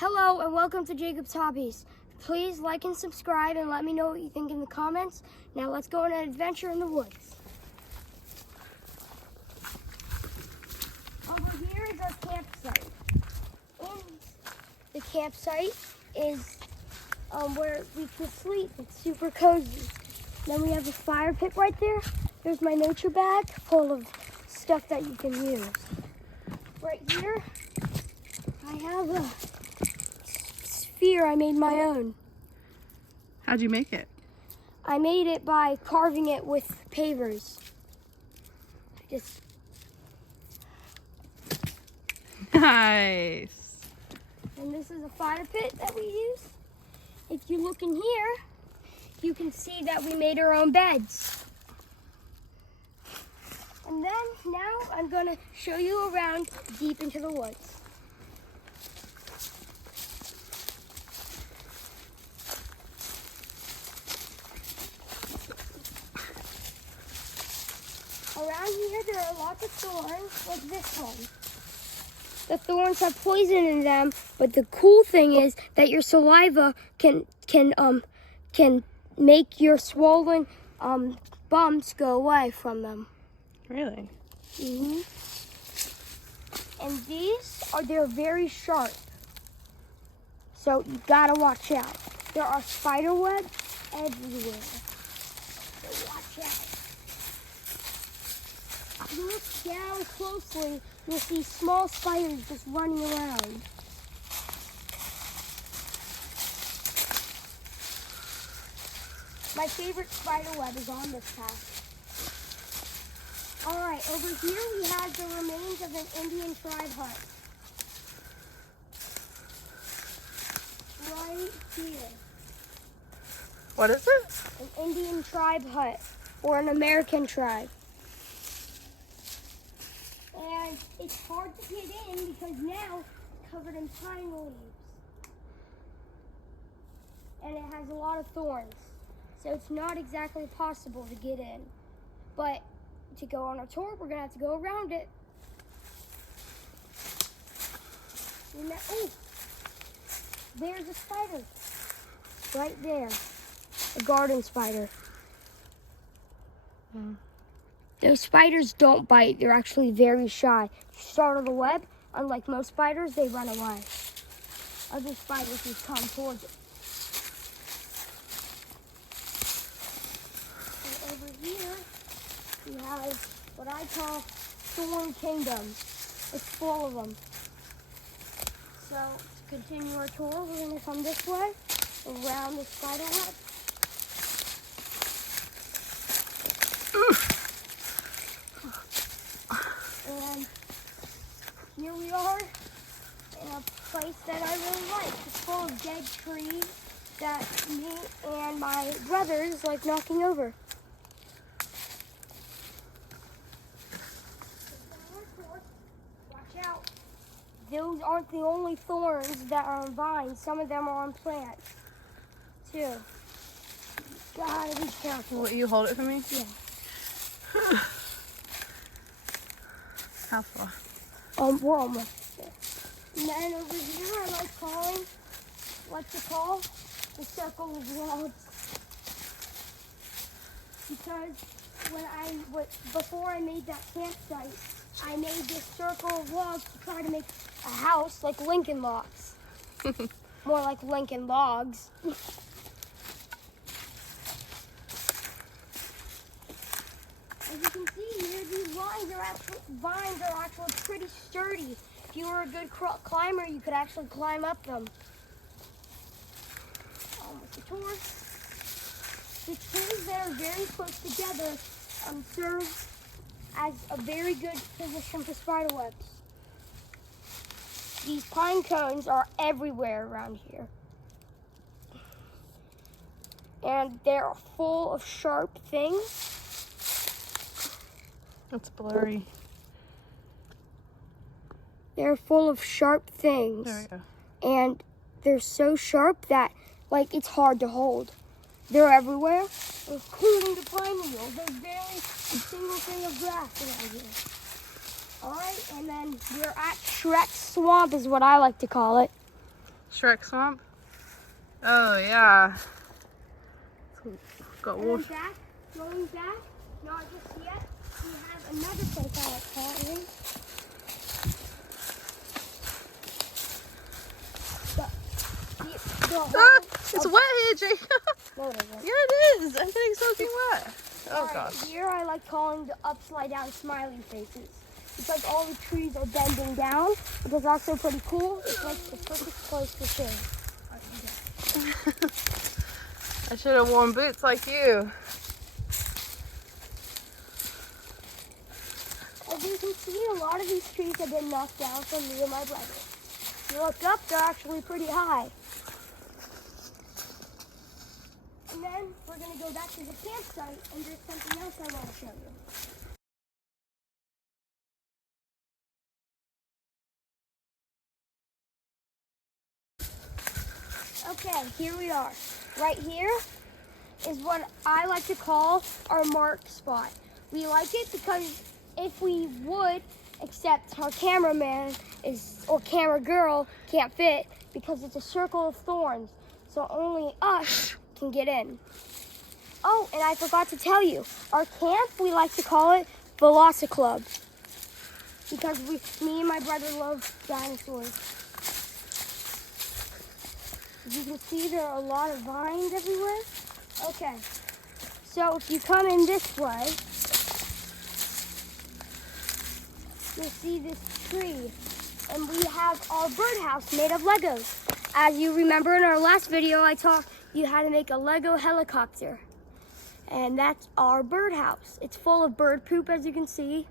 Hello and welcome to Jacob's Hobbies. Please like and subscribe and let me know what you think in the comments. Now let's go on an adventure in the woods. Over here is our campsite. In the campsite is where we can sleep. It's super cozy. Then we have a fire pit right there. There's my nature bag full of stuff that you can use. Right here, I have a sphere I made my own. How'd you make it? I made it by carving it with pavers. Nice. And this is a fire pit that we use. If you look in here, you can see that we made our own beds. And then now I'm gonna show you around deep into the woods. Around here there are lots of thorns, like this one. The thorns have poison in them, but the cool thing is that your saliva can make your swollen bumps go away from them. Really? Mm-hmm. And they're very sharp, so you gotta watch out. There are spider webs everywhere, so watch out. If you look down closely, you'll see small spiders just running around. My favorite spider web is on this path. All right, over here we have the remains of an Indian tribe hut. Right here. What is it? An Indian tribe hut, or an American tribe. And it's hard to get in because now it's covered in pine leaves. And it has a lot of thorns. So it's not exactly possible to get in. But to go on our tour, we're gonna have to go around it. Oh, there's a spider. Right there. A garden spider. Those spiders don't bite. They're actually very shy. If you startle the web, unlike most spiders, they run away. Other spiders just come towards it. And over here, we have what I call Thorn Kingdom. It's full of them. So, to continue our tour, we're going to come this way, around the spider web. And here we are in a place that I really like. It's full of dead trees that me and my brothers like knocking over. Watch out. Those aren't the only thorns that are on vines. Some of them are on plants, too. Gotta be careful. Will you hold it for me? Yeah. How far? We're almost there. And then over here, I like calling, what to call, the circle of logs. Because before I made that campsite, I made this circle of logs to try to make a house like Lincoln Logs. More like Lincoln Logs. As you can see here, these vines are actually pretty sturdy. If you were a good climber, you could actually climb up them. Almost a tour. The trees that are very close together serve as a very good position for spider webs. These pine cones are everywhere around here. And they're full of sharp things. It's blurry. They're full of sharp things. There we go. And they're so sharp that, like, it's hard to hold. They're everywhere, including the pine needles. There's barely a single thing of grass around here. All right, and then we're at Shrek's Swamp is what I like to call it. Shrek Swamp? Oh, yeah. Got And then wolf. going back, not just yet, we have another place I like calling. Ah, it's wet here, Jacob. No, it isn't. Yeah, it is. Everything's soaking wet. Oh, Alright, gosh. here I like calling the upside down smiley faces. It's like all the trees are bending down, but it's also pretty cool. It's like the perfect place for shade. I should have worn boots like you. As you can see, a lot of these trees have been knocked down from me and my brother. If you look up, they're actually pretty high. And then we're going to go back to the campsite, and there's something else I want to show you. Okay, here we are. Right here is what I like to call our mark spot. We like it because if we would, except our cameraman or camera girl can't fit because it's a circle of thorns, so only us can get in. Oh, and I forgot to tell you, our camp, we like to call it Velociclub because me and my brother love dinosaurs. As you can see, there are a lot of vines everywhere. Okay, so if you come in this way, you'll see this tree, and we have our birdhouse made of Legos. As you remember in our last video, I taught you how to make a Lego helicopter, and that's our birdhouse. It's full of bird poop, as you can see.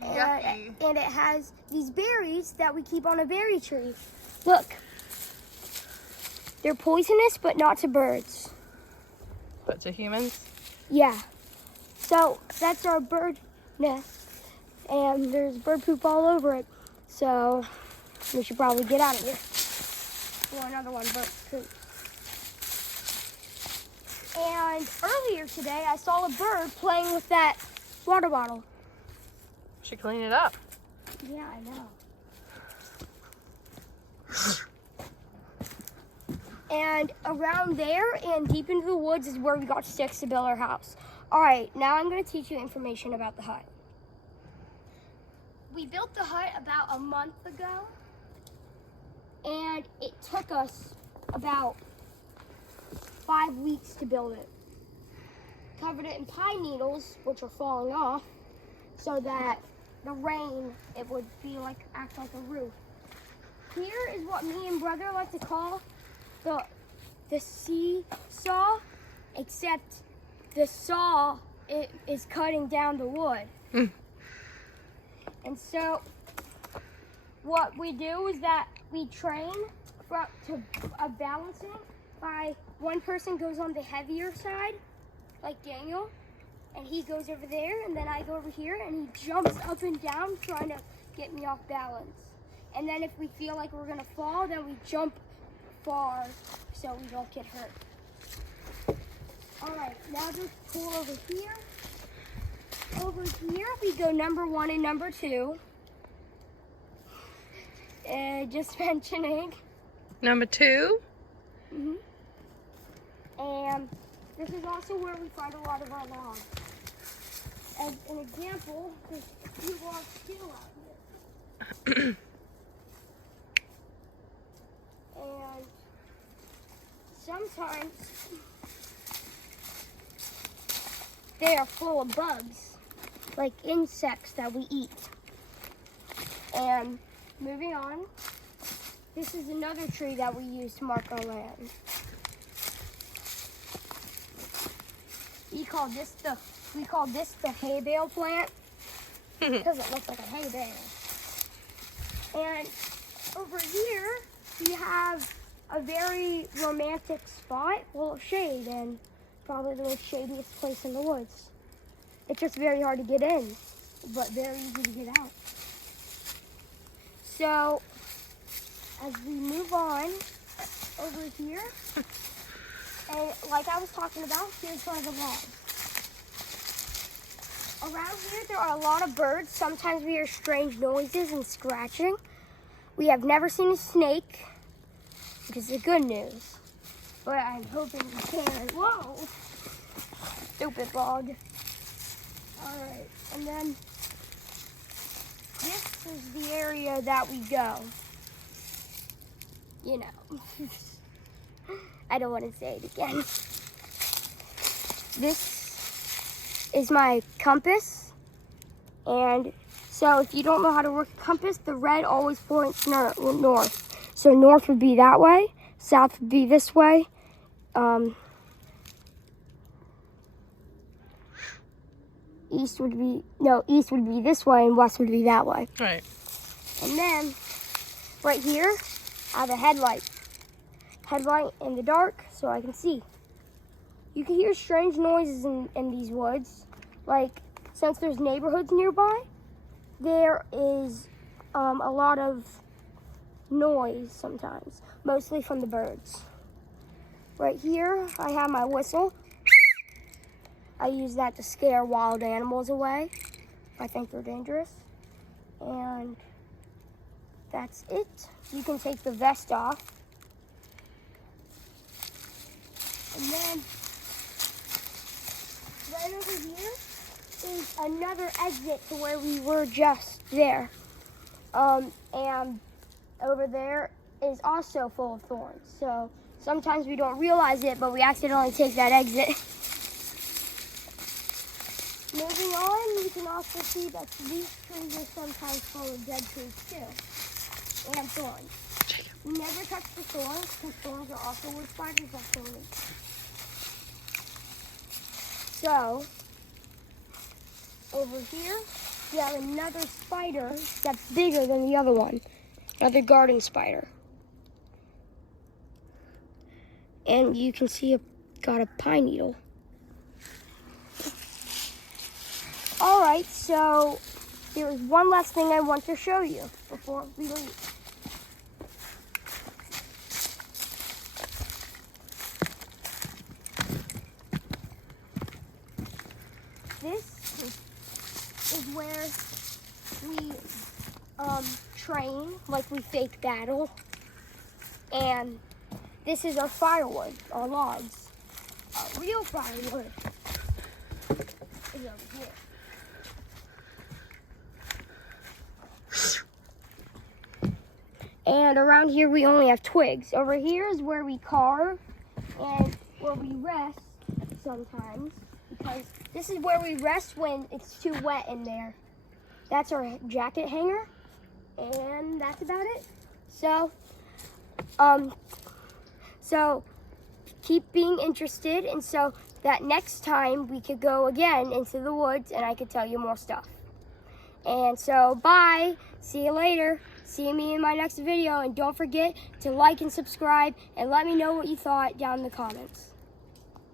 Yucky. And it has these berries that we keep on a berry tree. Look, they're poisonous, but not to birds. But to humans? Yeah. So that's our bird nest, and there's bird poop all over it. So we should probably get out of here. Oh, another one, bird poop. And earlier today, I saw a bird playing with that water bottle. Should clean it up. Yeah, I know. And around there and deep into the woods is where we got sticks to build our house. All right, now I'm going to teach you information about the hut. We built the hut about a month ago, and it took us about 5 weeks to build it. Covered it in pine needles, which are falling off, so that the rain, it would be act like a roof. Here is what me and brother like to call the seesaw, except the saw is cutting down the wood. And so what we do is that we train to balancing by one person goes on the heavier side, like Daniel, and he goes over there, and then I go over here, and he jumps up and down trying to get me off balance. And then if we feel like we're gonna fall, then we jump far so we don't get hurt. All right, now just pull over here. Over here, we go number 1 and number 2. Just mentioning. Number 2? Mm-hmm. And this is also where we find a lot of our logs. As an example, there's a few logs still out here. And sometimes they are full of bugs, like insects that we eat. And moving on, this is another tree that we use to mark our land. We call this the hay bale plant because it looks like a hay bale. And over here we have a very romantic spot full of shade and probably the most shadiest place in the woods. It's just very hard to get in, but very easy to get out. So as we move on over here, and like I was talking about, here's one of the logs. Around here, there are a lot of birds. Sometimes we hear strange noises and scratching. We have never seen a snake, which is the good news. But I'm hoping we can. Whoa! Stupid log. Alright, and then this is the area that we go. You know. I don't want to say it again. This is my compass. And so if you don't know how to work a compass, the red always points north. So north would be that way, south would be this way. East would be this way, and west would be that way. Right. And then, right here, I have a headlight. Headlight in the dark, so I can see. You can hear strange noises in these woods. Like, since there's neighborhoods nearby, there is a lot of noise sometimes, mostly from the birds. Right here, I have my whistle. I use that to scare wild animals away. I think they're dangerous. And that's it. You can take the vest off. And then right over here is another exit to where we were just there. And over there is also full of thorns. So sometimes we don't realize it, but we accidentally take that exit. Moving on, you can also see that these trees are sometimes full of dead trees too, and thorns. Never touch the thorns, because thorns are also where spiders also live. So, over here, we have another spider that's bigger than the other one, another garden spider. And you can see got a pine needle. All right, so there is one last thing I want to show you before we leave. This is where we train, like we fake battle. And this is our firewood, our logs. Our real firewood is over here. And around here we only have twigs. Over here is where we carve and where we rest sometimes, because this is where we rest when it's too wet in there. That's our jacket hanger, and that's about it. So keep being interested, and so that next time we could go again into the woods and I could tell you more stuff. And so bye, see you later. See me in my next video, and don't forget to like and subscribe and let me know what you thought down in the comments.